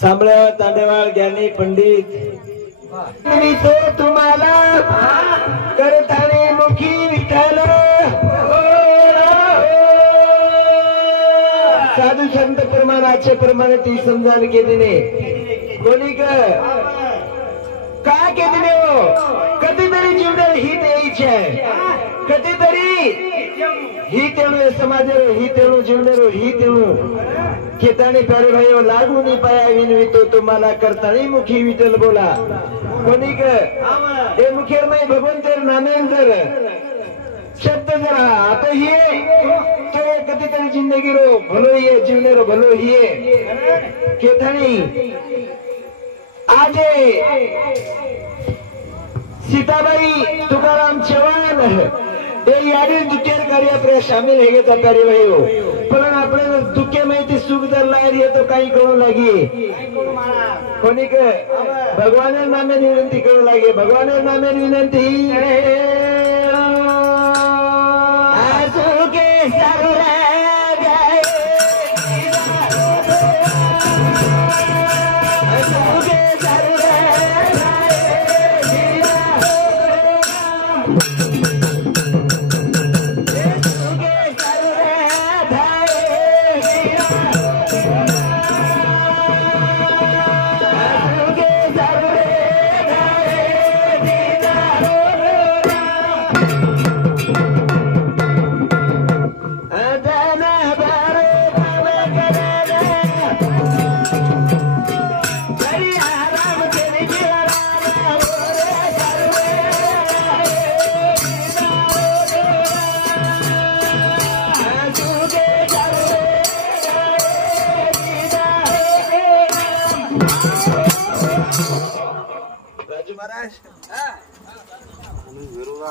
सांभळ्या तांडेवाळ ज्ञानी पंडित मी तो तुम्हाला करताने मुखी विठ्ठल साधू संत प्रमाणाचे प्रमाण ती समजान केदिने कोणी का केदिने हो कधीतरी जीवनात ही द्यायची आहे कधीतरी ही तेणु समाज ही तेणु जीवनेरो ही तेणु केताने प्यारे भाई लागू नहीं पाया विनवी तो तुम्हाला करतानी मुखी विठ्ठल बोला कोणी ए मुखेर में भगवान तेर नामे जर शब्द जरा आता ही तो कधीतरी जिंदगी रो भलो ही जीवने रो भलो ही केतानी आजे सीताबाई तुकाराम चव्हाण ये यारी दुखेर कार्य पर शामिल है तो प्यारे भाई हो पण आपले दुखे माहिती सुख जर लायरी है तो काही करू लागी कोणी भगवान नामे विनंती करू लागे भगवान नामे विनंती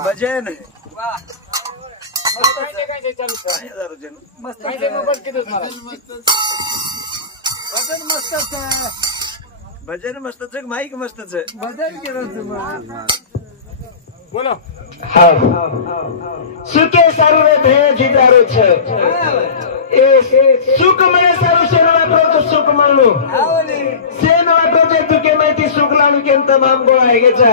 भजन भजन मस्त माईक मस्त भजन केलं बोलो हाँ सुखे सारू भेज जिदारो सुख मने सारू शेर वाटो तो सुख म्हणलो सेन वाटो जे दुखे माहिती सुख लाणू केन तमाम गोळा आहे गेचा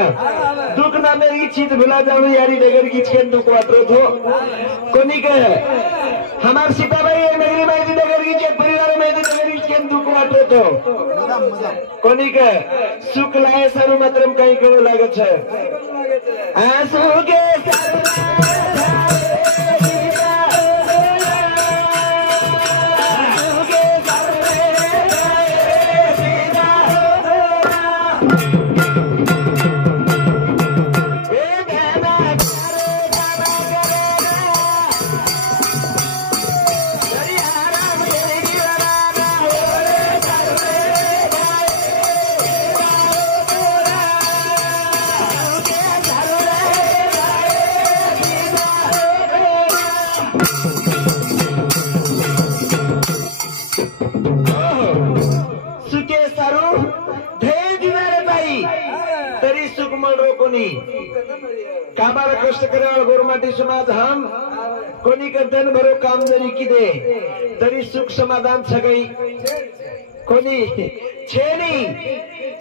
दुख नामे इच्छित भुला जाणू यारी नगर कीच केन दुख वाटो थो कोणी हमार सीताबाई नगरी माहिती नगर कीच परिवार माहिती नगर कीच केन दुख वाटो थो कोणी सुख लाए सारू मात्रम काही करू लागत छे सुखे कामाला कष्ट करायला गोरमाटी समाज हम कोणी करते बरो काम जरी किदे तरी सुख समाधान सगळी कोणी छेनी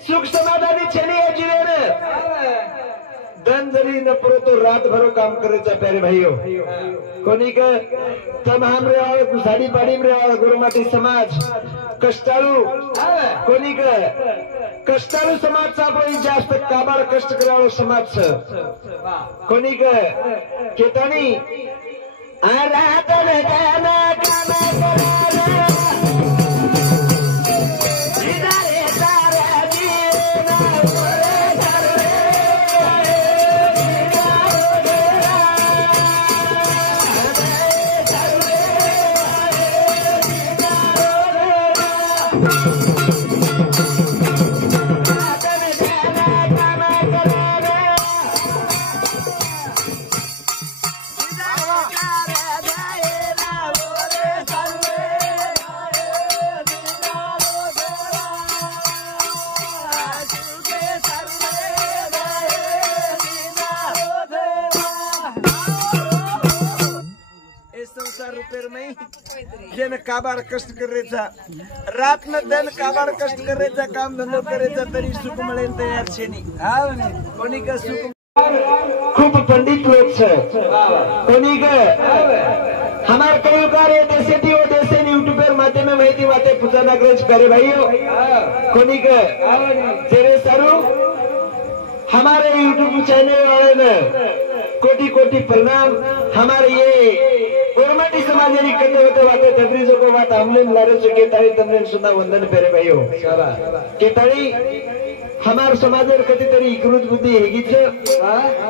सुख समाधानी छेनी जीवन धन जरी न परो तो रात भरो काम करायचा प्यारे भाईओ कोणी तम हम रे साड़ी पाड़ी में रे गोरमाटी समाज कष्टाळू कोणी कष्टाळू समाज चा आपण जास्त काबार कष्ट करावं समाज कोणी केतानी आराधन गाना कामा काबाड कष्ट करायचा रात न दिन काबाड कष्ट करायचा काम धंदो करायचा तरी सुख मिळेल तयार छे नहीं कोणी का सुख खूब पंडित लोग छे कोणी का हमार कई कार्य देशे थी वो देशे यूट्यूब पर माध्यम में माहिती वाते पूजा नागराज करे भाइयों कोणी का तेरे सारू हमारे यूट्यूब चैनल वाले ने कोटि कोटि प्रणाम हमारे ये गोरमाटी समाजारी करते होते वाते तबरीजों को बात हमने लारे से केताड़ी तमने सुना वंदन पेरे भाइयों केताड़ी हमार समाजर कधीतरी इकृत बुद्धी हेगीच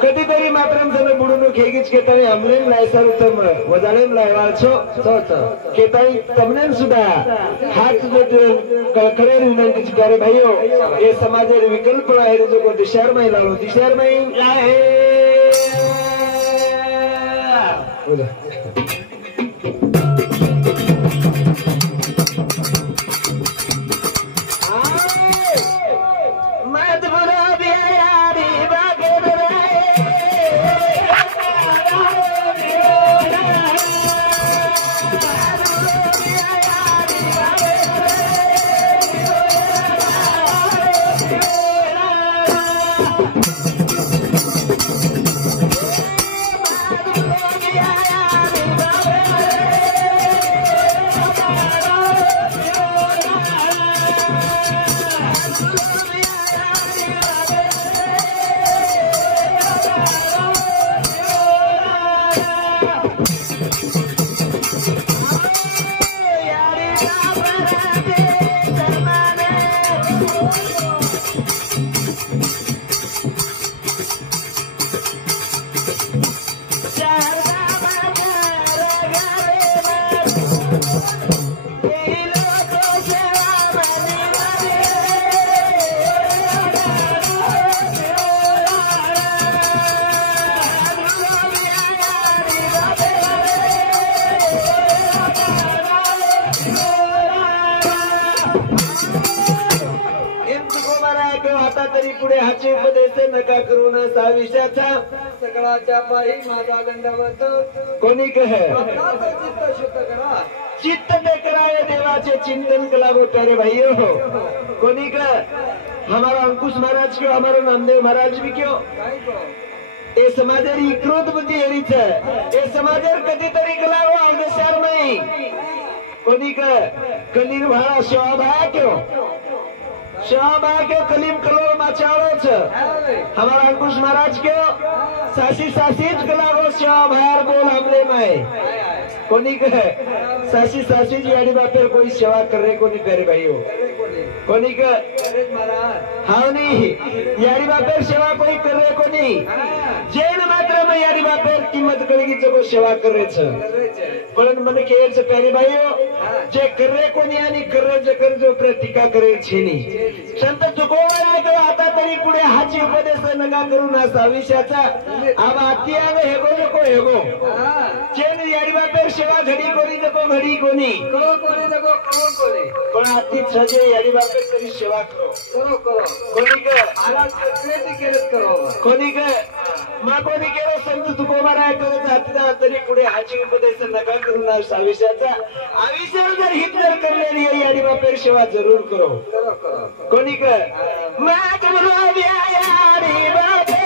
कधीतरी मात्रम जण बुडून हेगीच केताड़ी हमने लायसर उत्तम वजाळेम लायवाल छो केताड़ी तमने सुद्धा हात कळकळे विनंती करे भाइयों ये समाजर विकल्प आहे जो को दिशार में लालो दिशार में लाहे पुढे हाचे उपदेश नका करू ना साविशाचा सगळाच्या पायी माझा दंडवत कोणी कहे चित्त में कराए देवाचे चिंतन कलावो करे भाइयों हो कोणी का हमारा अंकुश महाराज क्यों हमारा नामदेव महाराज भी क्यों ये समाजारी क्रोध बुद्धी हेरीच ये समाजार कधीतरी कलावो आगशार में कोणी का कलीर भाड़ा शोभा क्यों शोभा क्यों कलीम कलोर माचावो छ हमारा अंकुश महाराज क्यों सासी सासीज कलावो शोभार बोल हमले में कोणी कहे सासी सासीज यानी बापर कोई सेवा करे कोणी करे भाइयों कोणी का हाँ नहीं यानी बापर सेवा कोई करे कोणी जैन मात्र में यानी बापर किंमत करेगी जो को सेवा करे छ पण मन के से प्यारे भाइयों जे करे कोणी आणि करे जे कर जो प्रतिका करे छेनी संत तुकोबराय तो आता तरी पुढे हाची उपदेश नका करू ना साविशाचा अब आत्याने हेगो नको हेगो चेन यारी बापर सेवा घडी कोणी नको घडी कोणी करो कोणी नको करो कोणी पण आती सजे यारी बापर तरी सेवा करो कोणी का महाराज प्रेती केलत करो कोणी का मा कोणी केलो संत तुकोबराय तो जातीना तरी पुढे हाची उपदेश नका करू ना साविशाचा आविषय जर हित जर करलेली यारी बापर सेवा जरूर करो कोणी का मैं तुमरो यारी बापर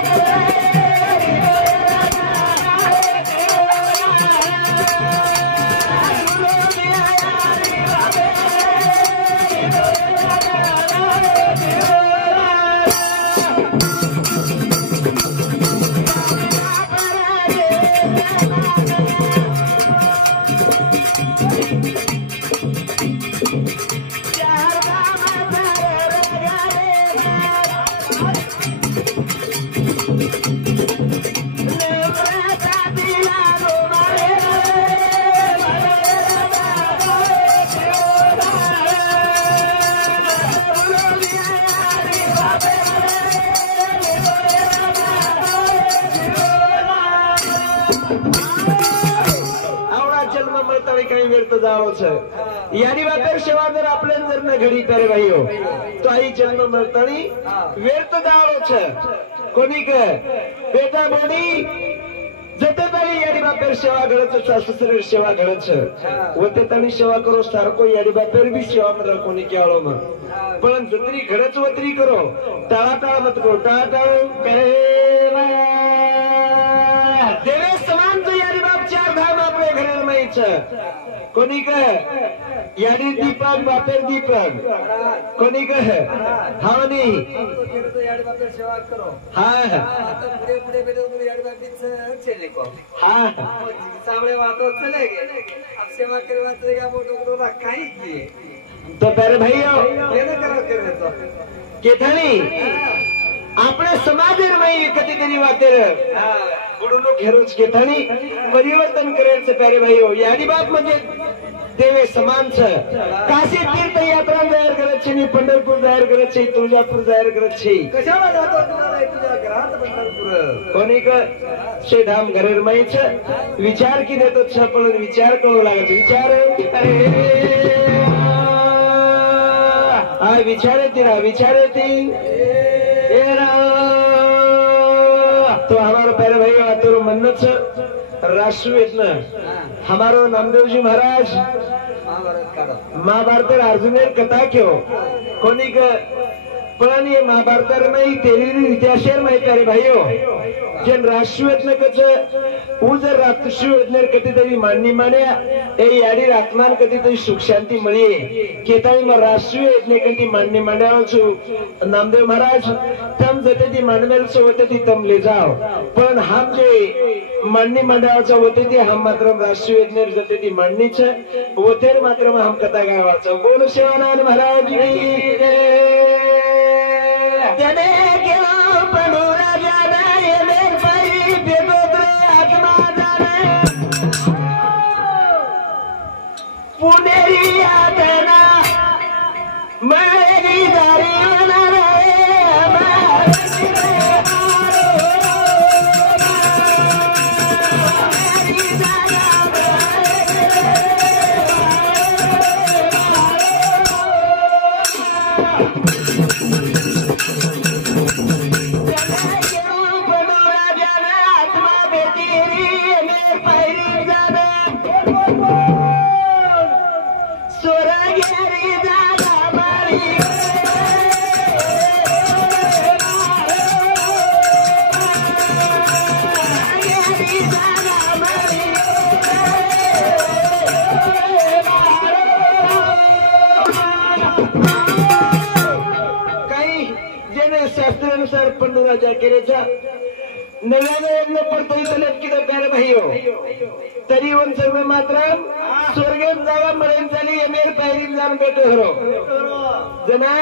यानी बापर सेवा जर आपले जर न घडी करे भाइयों तो आई जन्म मरतणी व्यर्थ जावो छे कोणी के बेटा बोडी जते तरी याडी बापेर सेवा घडच सासुसरे सेवा घडच वते तनी सेवा करो सारको याडी बापेर भी सेवा में कोनी क्याळो में पण जतरी घडच वतरी करो टाळा टाळा मत करो टाळा टाळ करे देवे समान तो याडी बाप चार धाम आपले घरे में कोणी कह याडी दीपक बापेर दीपक कोणी कह हावनी याडी बापेर सेवा करो हाँ आता पुढे पुढे बेटे याडी बापीच चले को हाँ सामने बातों चले गए अब सेवा करवा चलेगा मोटो को रखा ही की तो प्यारे भाइयों ये ना करो करे तो केथानी આપણે સમાજમાં કતિકરી વાતેર ગુડુનો ઘેરોજ કેથાની પરિવર્તન કરેલ છે પ્યારે ભાઈઓ યાડી બાપ म्हणजे देवे समान છે કાશી તીર્થ યાત્રા જાહેર કરે છે ની पंढरपूर જાહેર કરે છે तुळजापूर जाहीर करत છે कशाला जातो तुझ्या घरात पंढरपूर कोणी का शेधाम घरेर माई છે विचार की देतो છે पण विचार करू लागे છે विचार आ विचारे तीरा विचारे ती तो हमारा प्यारे भाई आतुर मन्नत राष्ट्र इतना हमारो नामदेव जी महाराज महाभारत अर्जुन कथा क्यों कोणी का पण ये महाभारत में तेरी इतिहास में प्यारे भाइयों जन राष्ट्र कच जर राष्ट्र कधी तरी मांडणी मांड्या ए याडी आत्मान कधी तरी सुख शांती मिळी केताळी में राष्ट्रीय यज्ञ कधी मांडणी मांड्या नामदेव महाराज तम जते ती मांडमेल होते ती तम ले जाओ पण हम जे मांडणी मांडावाचा होते ती हम मात्र राष्ट्रीय यज्ञ जते ती मांडणीच होते मात्र हम कथा गावाचं बोल शिवानंद महाराज की जय जने केला पडोरा जाना ये मेर पाई बेदोद्रे आत्मा जाने पुनेरी आतना मेरी दारी बना शास्त्रानुसार पंडुराजा केलेचा नव्याने यज्ञ पडतोय तलत की प्यारे भाइयो तरी वन सर्व मात्र स्वर्गात जावा मळेन झाली यमेर पायरी जाऊन भेटो हरो जना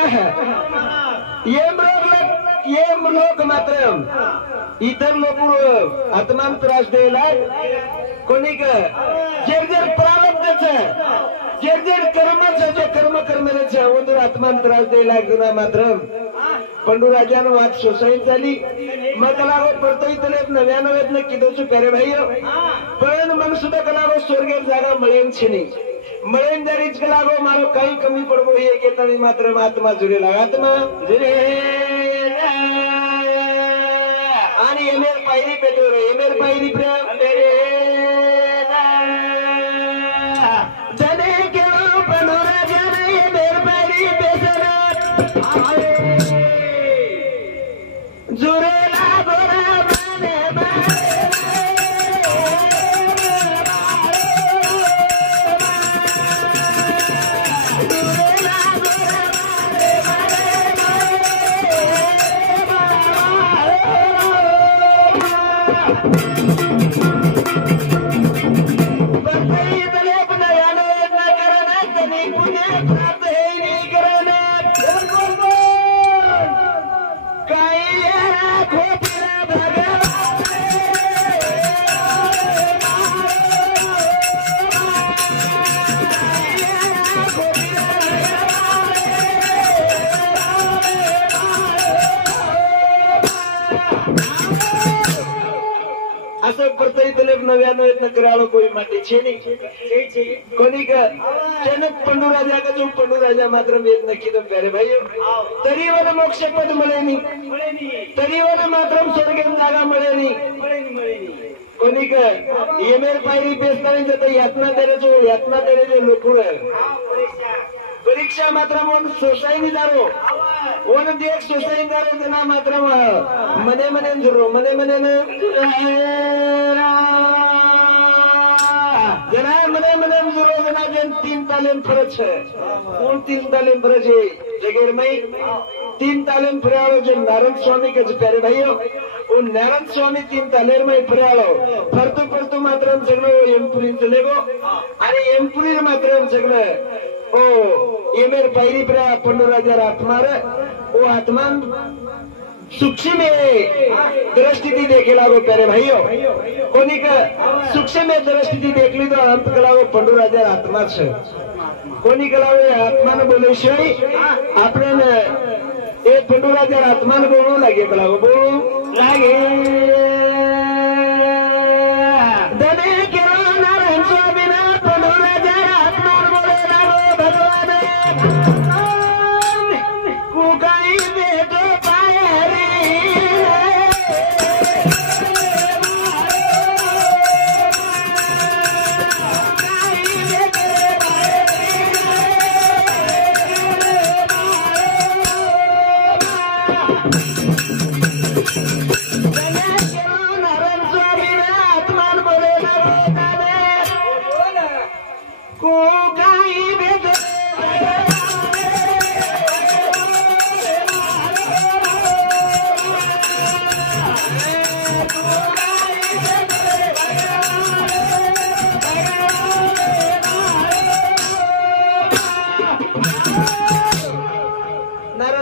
येम लोक मात्र इतर लोक आत्मान त्रास द्यायला कोणी का जे जे प्रारब्धच जे कर्माचं जे कर्म कर्मेचं अगोदर आत्मान त्रास द्यायला लागला मात्र पंडुराजान वाद सोसाईत झाली मग कलागो पडतोय तले नव्यानं वेदन किदोच प्यारे भाइयो पण मग सुद्धा कलागो स्वर्गेर जागा मळेन छेनी मळेन जरीच कलागो मारो काही कमी पडबो हे केतणी मात्र आत्मा जुरे लाग आत्मा जुरे आणि एमेर पायरी पेटो रे एमेर पायरी प्रेम तेरे जने केलो पंडुराजान एमेर पायरी बेसरा जुरे लागोरा माने नव्यानो यत्न करालो कोई माटे छे नहीं कोनी का जनक पंडुराजा का जो पंडुराजा मात्र यत्न की तो प्यारे भाइयों तरी वन मोक्ष पद मळे नहीं तरी वन मात्र स्वर्गेन जागा मळे नहीं कोणी एमेर पायरी पेस्तानी जाते यातना तेरे लोकुर परीक्षा मात्र म्हणून सोसायटी दारो ओन देख सोसायटी दारो जना मात्र मने मने जुरो मने मने जना मने मने जुरो जना जन 3 तालीम फरज है कौन 3 तालीम फरज है जगेर में 3 तालीम फरालो जो नारायण स्वामी के जो प्यारे भाइयों वो नारायण स्वामी 3 तालीम में फरालो फरतु मात्र हम सगळे एमपुरी चलेगो आणि एमपुरी मात्र हम सगळे ओ ये मेरे पैरी पर पंडुराजा आत्मार वो आत्मान सूक्ष्म दृष्टि देखे लागो प्यारे भाइयों कोनी का सूक्ष्म दृष्टि देख ली तो अंत कलावो पंडुराजा आत्मा छे कोनी कलावो आत्मा ने बोले शिवाय आपने ए पंडुराजा आत्मा ने बोलू लागे कलावो बोलू लागे दने के नारायण स्वामी ना पंडुराजा आत्मा ने बोले लागो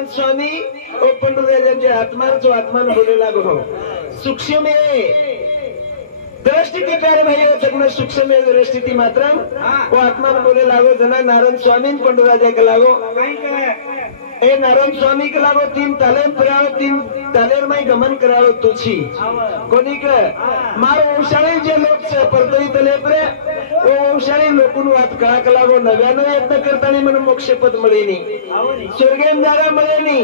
स्वामी ओ पंडुराजांच्या आत्मार बोले लागो सूक्ष्म दृष्टि प्यारे भाई सगळं सूक्ष्म दृष्टि मात्र वो आत्मा बोले लागो जना नारायण स्वामी पंडुराजा के लागो ए नारायण स्वामी के लागो 3 तालीम फराळो 3 तालेर में गमन कराळो तुझी कोणी के मारो वंशाळी जे लोक छे परतई तले परे ओ वंशाळी लोकून वात का लागो 99 यत्न करतानी मन मोक्ष पद मळीनी स्वर्गेन जागा मळेनी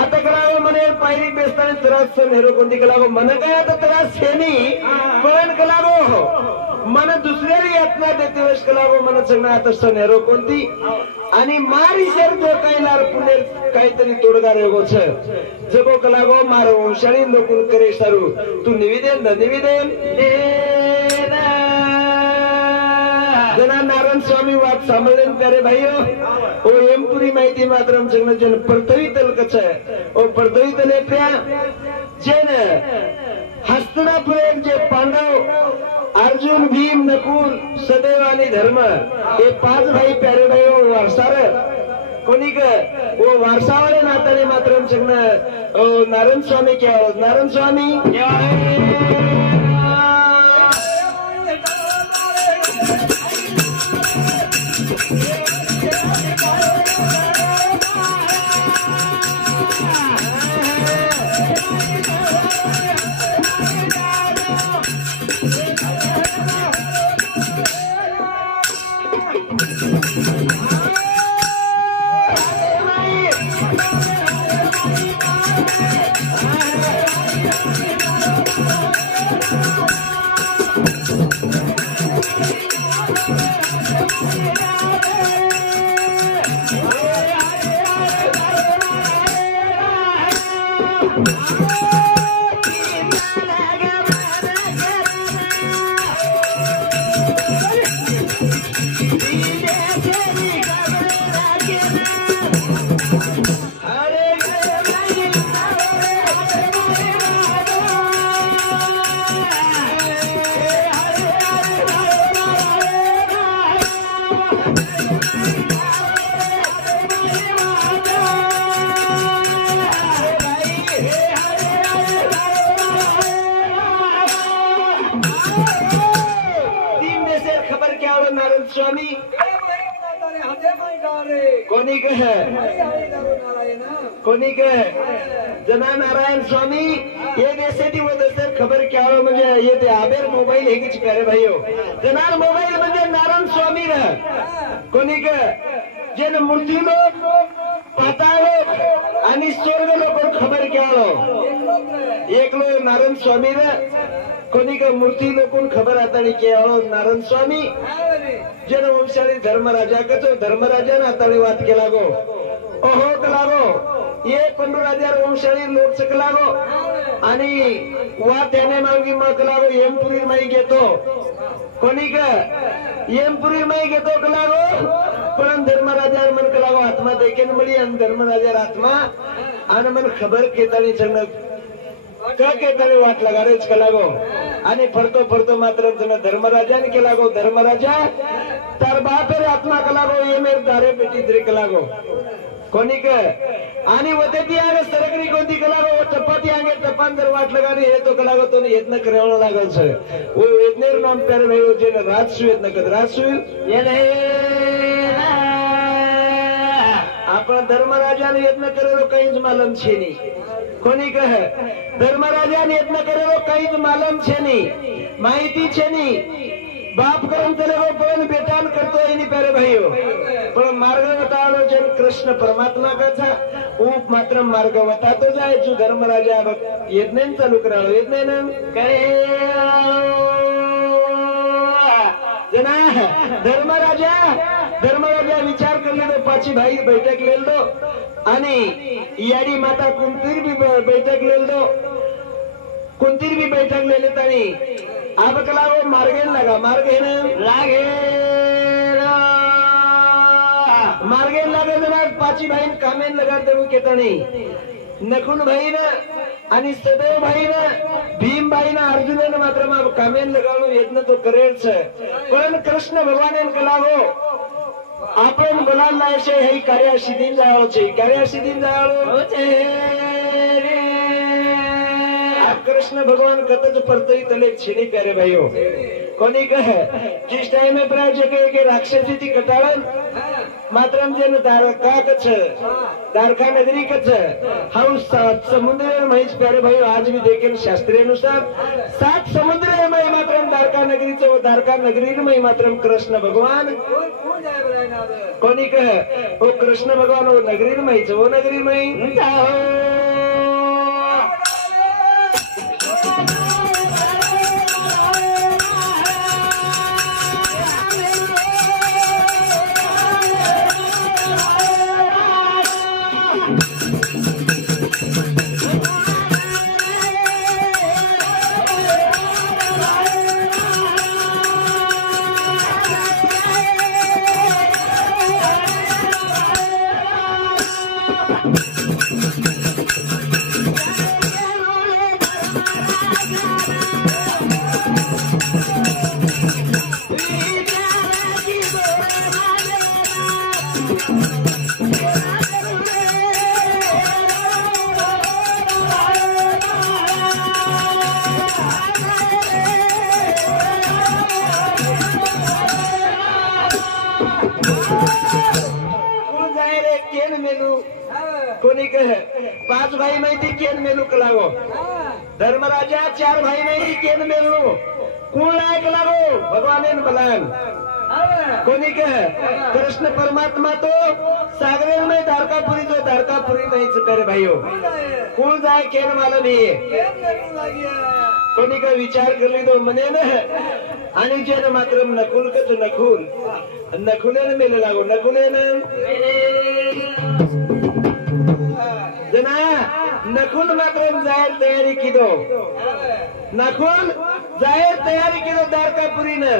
आता करावो मने पायरी बेस्तानी त्रास नेरो कोणती कलागो मन काय आता त्रास छेनी पण कलागो मन दुसऱ्या यातना देते वेश कलागो मन सगळं आता सनेरो कोणती आणि मारी शर जो कायलार पुणे काहीतरी तोडगार योगो छ जगो कलागो मारो वंशाळी लोकून करे सारू तू निवेदन जना नारायण स्वामी वाद सांभळेन प्यारे भाइयो ओ एमपुरी माहिती मात्र सगळं जन परतवी तल कच ओ परतवी तले प्या जन हस्तिनापुर जे पांडव अर्जुन भीम नकुल सदैव आणि धर्म हे 5 भाई प्यारे भाइयो वारसार कोणी का वो वारसावाले नाताने मात्र सगळं नारायण स्वामी क्या नारायण स्वामी स्वामी कोणी कहे कोणी कहे जना नारायण स्वामी ये देशाची वो दसर खबर क्या हो म्हणजे ये ते आबेर मोबाईल हे किच करे भाइयो जना मोबाईल म्हणजे नारायण स्वामी रह कोणी कहे जन मूर्ती लोक पाताळ लोक आणि स्वर्ग लोक खबर क्या हो एक लोक नारायण स्वामी रह कोणी का मूर्ति लोकों खबर आता नहीं के आओ नारायण स्वामी जन वंशाली धर्मराजा कचो धर्मराजा ना ताली बात के लागो ओहो कलागो ये पंडुराजा वंशाली लोक सकलागो आणि वा त्याने मागी मग कलागो यमपुरी माई घेतो कोणी का यमपुरी माई घेतो कलागो पण धर्मराजा मन कलागो आत्मा देखेन मळी आणि धर्मराजा आत्मा आणि मन खबर केतानी चणक का केतानी वाट लगारेच कलागो आणि फरतो फरतो मात्र जण धर्मराजाने केलागो धर्मराजा तार बापेर आत्मा कलागो ये मेर दारे पेटी द्रे कलागो कोणी का आणि वते ती आगे सरकरी कोणती कलागो चपाती आगे चपान दर वाट लगानी हे तो कलागो तो यत्न करवणं लागल छ वो यत्नेर नाम पेर भयो जेने राजसु यत्न कद राजसु ये आपण धर्मराजाने यत्न करेलो काहीच मालम छे नी कोणी कह धर्मराजाने यत्न करेलो काहीच मालम छे नी माहिती छे नी बाप करम चलेगो पण बेटान करतो एनी पेरे भाईओ पण मार्ग बतावलो जन कृष्ण परमात्मा का था ऊप मात्र मार्ग बतातो जाय जो धर्मराजा यज्ञ चालू करालो यज्ञ करे जना धर्मराजा विचार करले तो पाची भाई बैठक लेल दो आणि याडी माता कुंतीर भी बैठक लेल दो कुंतीर भी बैठक ले लेतानी अब कलागो मार्गेन लगा मार्गेन लागे मार्गेन लागे जना पाची भाई कामेन लगा देऊ केतानी नकुल भाई ना आणि सदैव भाई ना भीम भाई ना अर्जुन मात्र मा कामेन लगावो यत्न तो करेल छ पण कृष्ण भगवान कलागो आपण बोलायला असे हे कार्य सिद्धीन जाओ छे कार्य सिद्धीन जाओ छे कृष्ण भगवान कतज परतई तले छेनी प्यारे भाईओ कोणी कह जिस टाइम में प्राज के राक्षसी थी कटाळन मात्रम जेन दारका कछ दारका नगरी कछ हम सात समुद्र में प्यारे भाई आज भी देखें शास्त्रीय अनुसार 7 समुद्र में मात्रम दारका नगरी च वो दारका नगरी में मात्रम कृष्ण भगवान कोणी कह वो कृष्ण भगवान वो नगरी में च वो नगरी में जाओ कोणी कह 5 भाई में थी केन मेलू कलागो धर्मराजा 4 भाई में थी केन मेलू कौन लायक लागो भगवान ने बलान कोणी कह कृष्ण परमात्मा तो सागरेर में द्वारकापुरी जो द्वारकापुरी नहीं करे भाइयों कौन जाए केन मालूम नहीं कोणी का विचार कर ली तो मने न आणि जेन मात्र नकुल कच नकुल नकुले ने मेले लागो नकुले ने जना नकुल मात्र जाहिर तयारी की दो नकुल जाहिर तयारी की दो द्वारकापुरी ने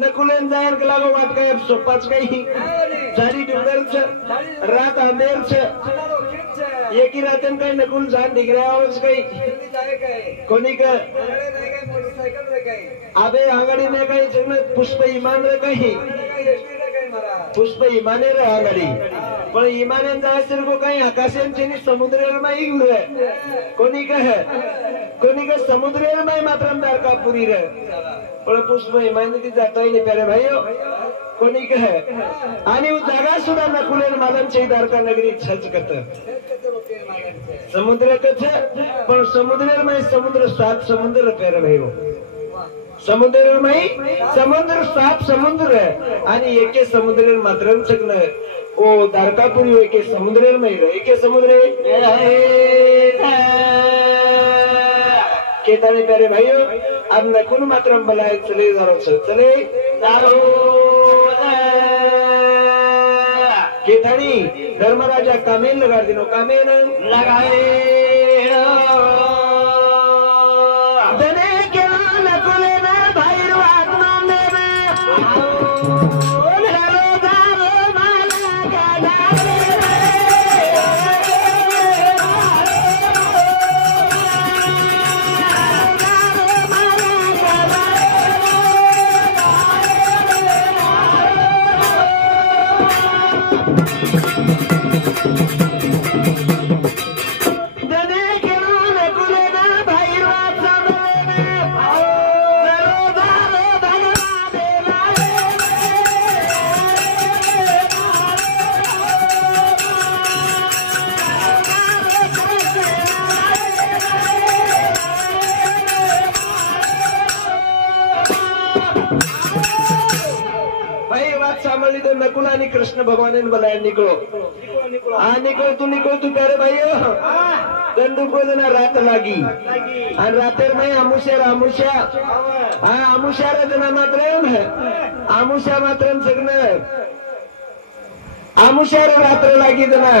नकुलेन जाहिर लागो वाट काय सोपाच काही झाडी डुंगर छ रात अंधेर छ एकी रातन काही नकुल जान दिगऱ्यावच काही कोणी का आबे आंगडी ने काही जगन पुष्प इमान रे काही पुष्प इमाने रे आंगडी पण इमाने जायचं को काही आकाशांचे समुद्रेरमाई गुरे कोणी कह समुद्रेरमाई मात्र दारकापुरी रे पण पुष्प इमाने ती जाता ही नाही प्यारे भाईओ कोणी कह आणि जागा सुद्धा नकुलेर मालनचे दारका नगरी छच कत समुद्र कछ पण समुद्रेरमाई समुद्र सात समुद्र प्यारे भाईओ समुद्रेरमाई समुद्र सात समुद्र आणि एके समुद्रेर मात्र छकन ओ दारकापुरी एके समुद्रेरमाई एके समुद्रे केताने प्यारे भाइयों अब नकुल मात्र बलाए चले चले केतानी धर्मराजा कामेन लगा दिनो कामेन लगाए दने के नकुल ने भाई आत्मा में नकुल आणि कृष्ण भगवान बोलाय निकलो निकलो तू प्यारे भाइयों दंडू को जना रात लागी आणि रातेर नाही आमुष्या आमुष्या जना मात्र आमुष्या मात्र जगन आमुष्यार रात्र लागी जना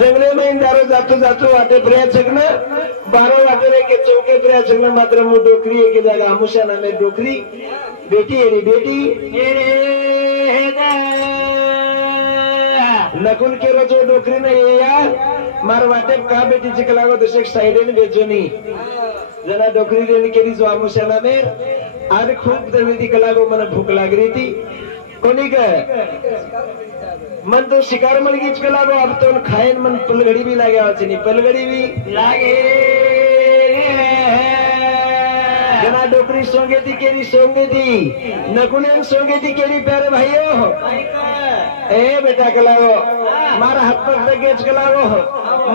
जंगले में दारो जातो वाटे प्रिया जगन 12 वाटे के चौके प्रिया जगन मात्र मु डोकरी एक जागा आमुष्या नामे डोकरी बेटी नकुल के रोजो डोकरी ने या मार वाटे का बेटी चिकलागो दशक साइडेन बेचोनी जना डोकरी लेने के लिए जो आमुष्या नामे आज खूब दरवेदी कलागो मन भूख लाग रही थी कोणी का मन तो शिकार मलगीच कलागो अब तो खायन मन पलगड़ी भी लागे आवचनी पलगड़ी भी लागे जना डोकरी सोंगे थी नकुलेन सोंगे थी केरी प्यारे भाइयों ए बेटा कलागो मारा हाथ पर तगेच कलागो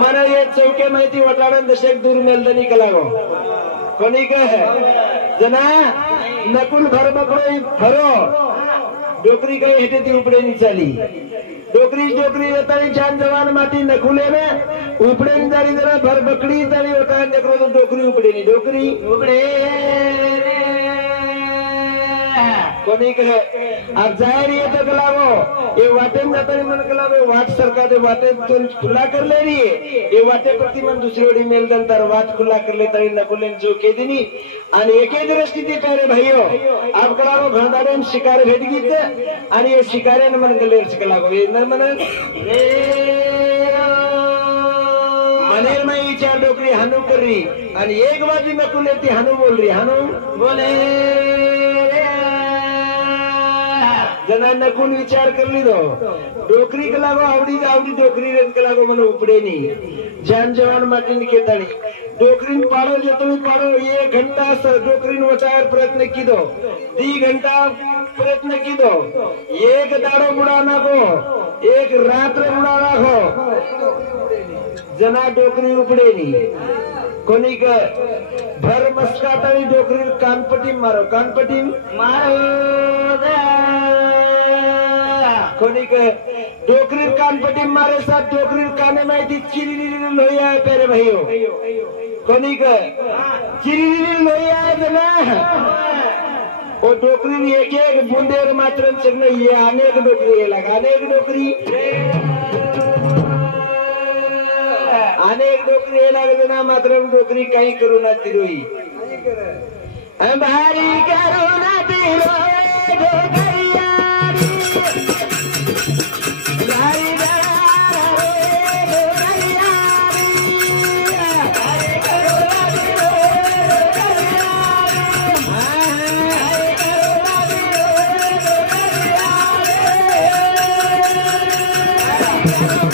मना ये चौके माहिती वटाडन दशक दूर मेलदनी कलागो कोणी का जना नकुल भर बकरो फरो डोकरी काही हेटे ती उपडे निचाली डोकरी रतानी छान जवान माटी नकुले ने उपडे निचाली जरा भर बकडी ताली होता नकरो तो डोकरी उपडे कोणी कहे अब जाहिर ये तो कलागो ये वाटे में जाता मन कलागो वाट सरकार दे वाटे तो खुला कर ले रही है ये वाटे प्रति मन दूसरी ओडी मेल दंतर वाट खुला कर ले तरी नकुलेन जो के दिनी आणि एके दृष्टी ते प्यारे भाइयों अब कलागो घरदारेन शिकार भेट गीत आणि ये शिकारेन मन गलेर कलागो ये न मन मनेर में विचार डोकरी हानू कर रही आणि एक बाजू नकुले ती हानू बोल रही हानू बोले जना नकुल विचार कर ली दो डोकरी के लागो आवडी डोकरी रेत के लागो मन उपडे नी जान जवान माटी निकेतानी डोकरीन पाड़ो जतोनी पाड़ो 1 घंटा सर डोकरीन वटायर प्रयत्न की दो 2 घंटा प्रयत्न की दो एक दाड़ो बुड़ा ना को एक रात्र बुड़ा राखो जना डोकरी उपडे नी कोणी का भर मस्कातानी डोकरी कानपट्टी मारो कोणी का डोकरी कानपट्टी मारे साथ डोकरी काने में थी चिरी लोहिया है प्यारे भाइयों कोणी का चिरी लोहिया है ना वो डोकरी एक बूंदेर मात्र चलने ये अनेक डोकरी लगा अनेक डोकरी लगा मात्र डोकरी काही करू ना तिरोई भारी करू ना तिरोई Thank you.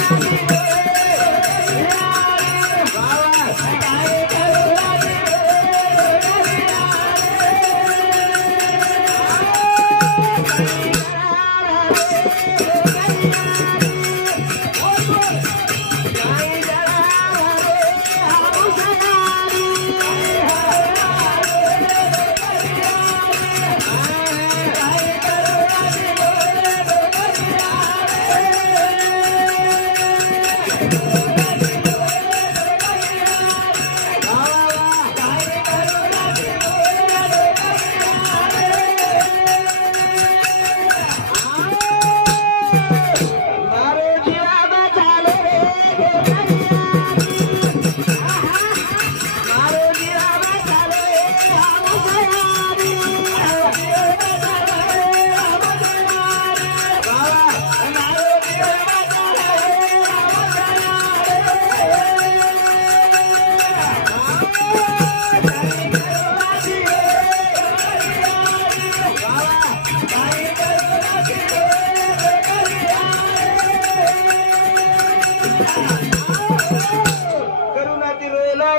चिर रोएला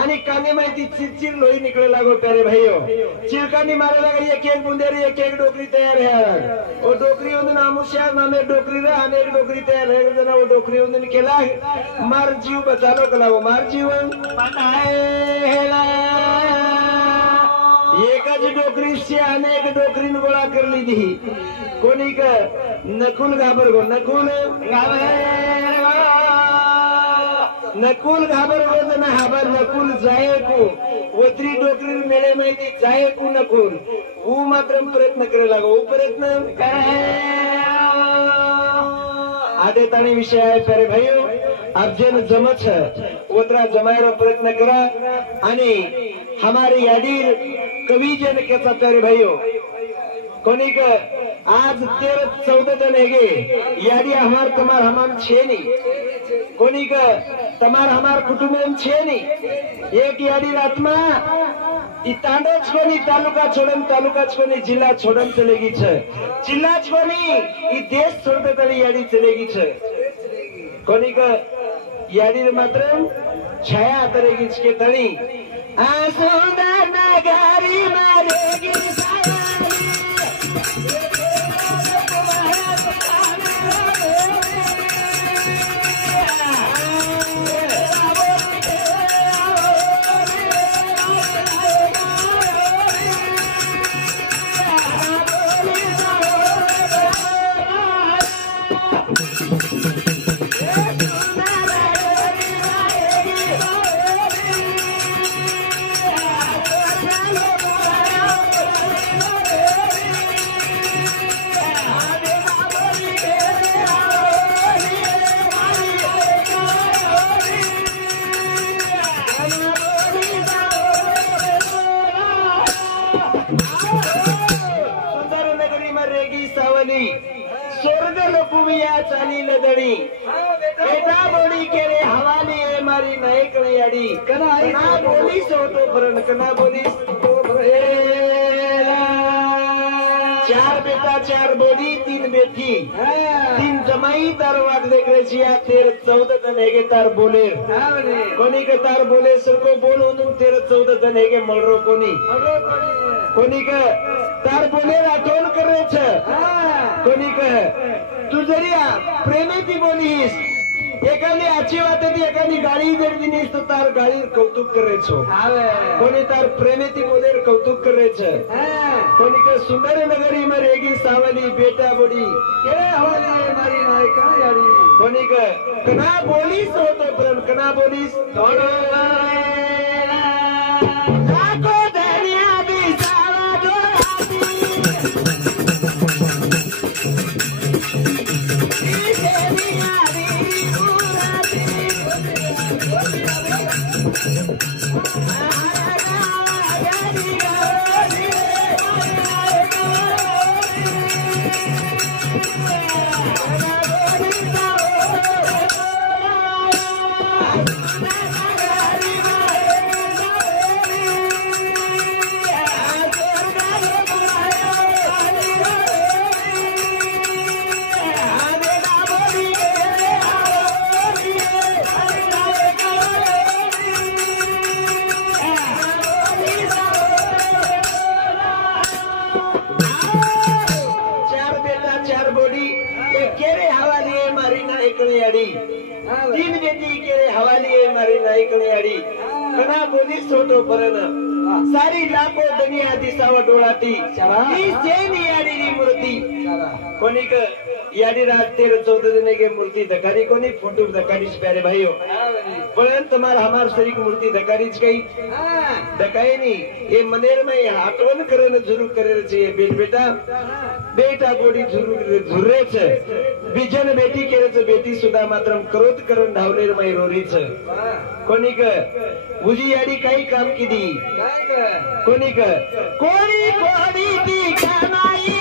आणि कानी माहिती चिर लोही निकले लागो प्यारे भाइयों चिरकानी मारे लगा एक एक बुंदेरी एक एक डोकरी तैयार है वो डोकरी उन आमुष्या नामे डोकरी रे आने एक डोकरी तैयार है जना वो डोकरी उन केला मार जीव बचालो कला वो मार जीव एकच डोकरी से अनेक डोकरी गोळा करली दी कोणी का नकुल घाबर गो नकुल घाबर गो जना हाबर नकुल जाए को वत्री डोकरी मेळे माहिती जाए को नकुल वो मात्र प्रयत्न करे लागो प्रयत्न आदे ताणी विषय आहे प्यारे भाइयों अब जेन जमच ओतरा जमायरो प्रयत्न करा आणि हमारे याडीर कवि जन कहता प्यारे भाइयों कोनी का आज 13-14 जन है याडी हमार तमार हमाम छे नहीं कोनी का तमार हमार कुटुंब में छे नहीं एक याडी आत्मा तांडोच कोनी तालुका छोड़न जिला छोड़न चलेगी छे जिला कोनी ई देश छोड़ते तरी याडी चलेगी छे कोनी का याडी मात्र छाया तरेगी के तणी आसुंदा नगारी मारेगी स्वर्ग लोकुविया चाली लदड़ी बेटा बोली के रे हवाली है मारी नए कणियाड़ी कना बोली सो तो फरन कना बोली चार बेटा चार बोली तीन बेटी तीन जमाई तार वाट देख रहे छिया 13-14 जन है तार बोले कोनी के तार बोले सर को बोलो तुम 13-14 जन है मलरो कोनी का तार बोले आठवण कर रहे छे कोणी कहे तू जरिया प्रेमी ती बोलीस एकानी आची वाते ती एकानी गाड़ी दे दिनीस तो तार गाड़ी कौतुक करे छो कोणी तार प्रेमी ती बोले कौतुक करे छे कोणी के सुंदर नगरी में रहेगी सावली बेटा बड़ी के हवाली मारी नायका यारी कोणी के कना बोलीस हो तो प्रेम कना बोलीस थोड़ो तीन बेटी के हवाली है मारी नाई कणियाड़ी कना बोली सोटो परन सारी लापो दुनिया दिसाव डोळाती ई सेनी याडी री मूर्ति कोणी क याडी रात 13-14 दिन के मूर्ति दकारी कोणी फोटो दकारीस प्यारे भाइयों पण तुम्हारा हमार शरीक मूर्ति दकारीच कई दकाई नहीं ये मनेर में हाटवन करन जरूर करे छे बेटा बेटा बोडी जरूर झुरे छे बिजन बेटी केरे छे बेटी सुद्धा मात्रम क्रोध करून धावलेर मै रोरी छे कोणी क उजी याडी काही काम कीदी कोणी क कोणी कोणी ती कानाई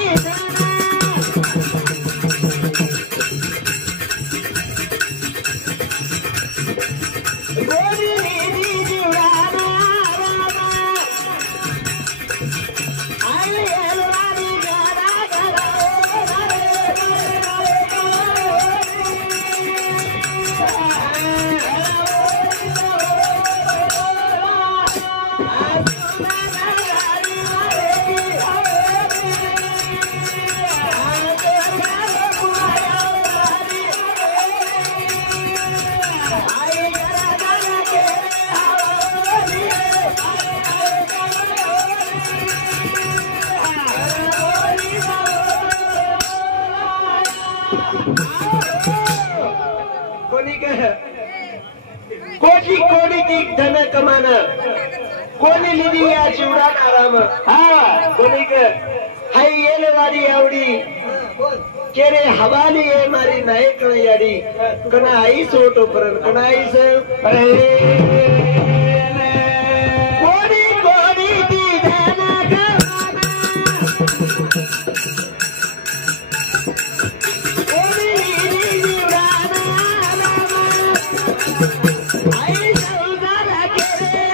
कोटी कोटी ती धन कमान कोणी लिधी या जीवडान आराम हा कोणी हाय येलवाडी आवडी केरे हवाली ये मारी नायक याडी कना आई सोटो परन कना आई से अरे कोडी कोडी ती धन कमान कोणी लिधी जीवडान आराम आई सौदारा केरे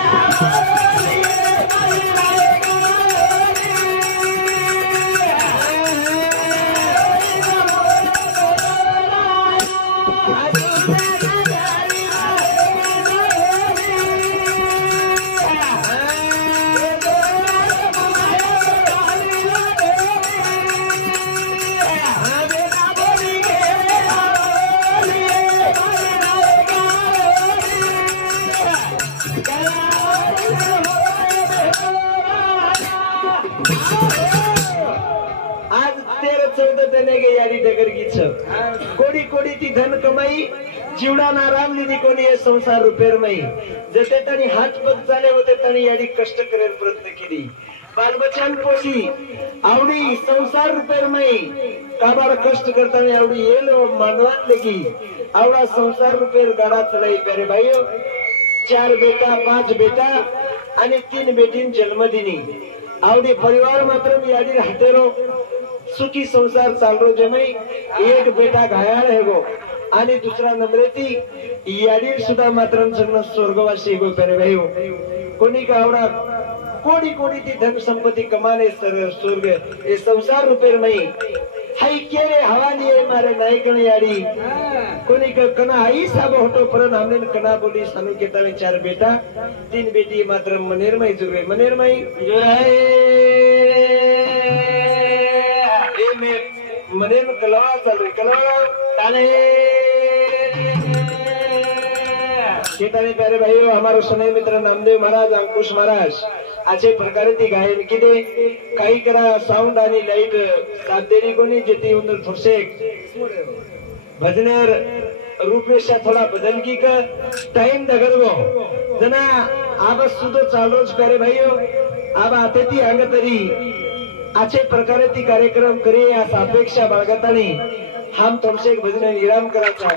आज 13-14 देणे गे यारी डगर गीच कोडी कोडी ती धन कमाई जीवडा नाराम लिधी कोणी हे संसार रुपेर मई जते तणी हात पग झाले होते तणी याडी कष्ट करेल प्रयत्न केली बालबच्चन पोसी आवडी संसार रुपेर मई काबार कष्ट करताना आवडी येलो मानवान लगी आवडा संसार रुपेर गाडा चलाई प्यारे भाईओ 4 बेटा 5 बेटा आणि 3 बेटीन जन्म दिनी आवडे परिवार मात्र यादी हातेरो सुखी संसार चालरो जमई एक बेटा घायाळ है गो आणि दुसरा नम्रती यादी सुद्धा मात्र सगळं स्वर्गवासी गो प्यारे भाई कोणी का आवडा कोडी कोडी ती धन संपत्ती कमाने सर स्वर्ग ये संसार रुपेर मई हाई केरे हवाली है मारे नायकन याडी कोणी का कना आई साब होतो परन हमने कना बोली सानू केताने 4 बेटा 3 बेटी मात्र मनेरमई जुरे मनेरमई जुराए ए में मनेर कलवा चालू कलवा ताले केताने प्यारे भाइयों हमारो सुने मित्र नामदेव महाराज अंकुश महाराज अशे प्रकारे ती गायन किती काही करा साऊंड आणि लाईट साथ देरी कोणी जेती उंदर थोडसे भजनर रूपरेषा थोड़ा बदल की का टाइम दगर गो जना आब सुदो चालरोज प्यारे भाइयों आब आते ती अंग तरी अशे प्रकारे ती कार्यक्रम करे या अपेक्षा बाळगतानी हम थोडसे एक भजन विराम करायचा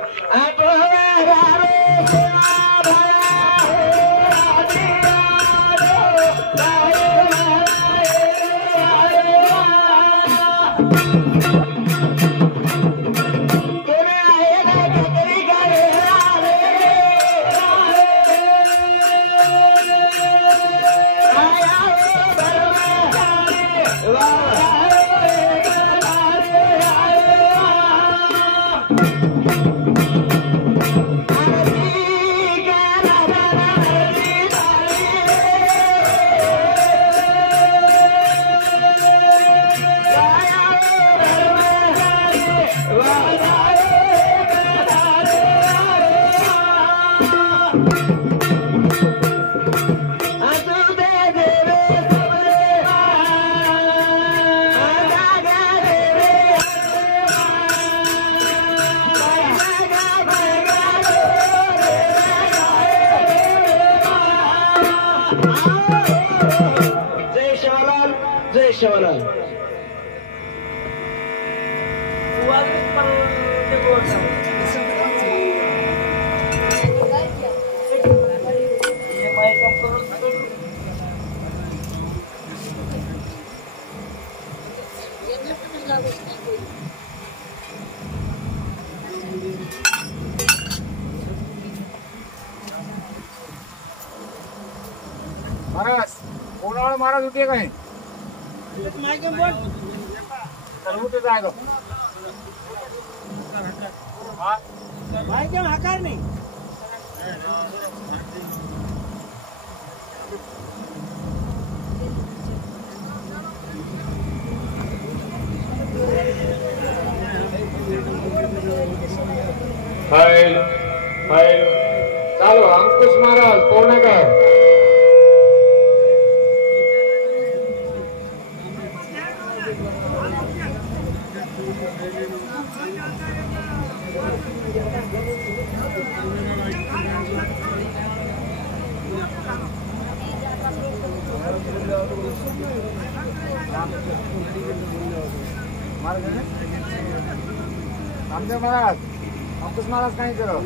जय शिवलाल महाराज कोणाला महाराज होते काय सर्वच जायला माहिती हाकार नाही हाय हाय चालो अंकुश महाराज कोणाकर रामदेव महाराज अंकुश महाराज काही करो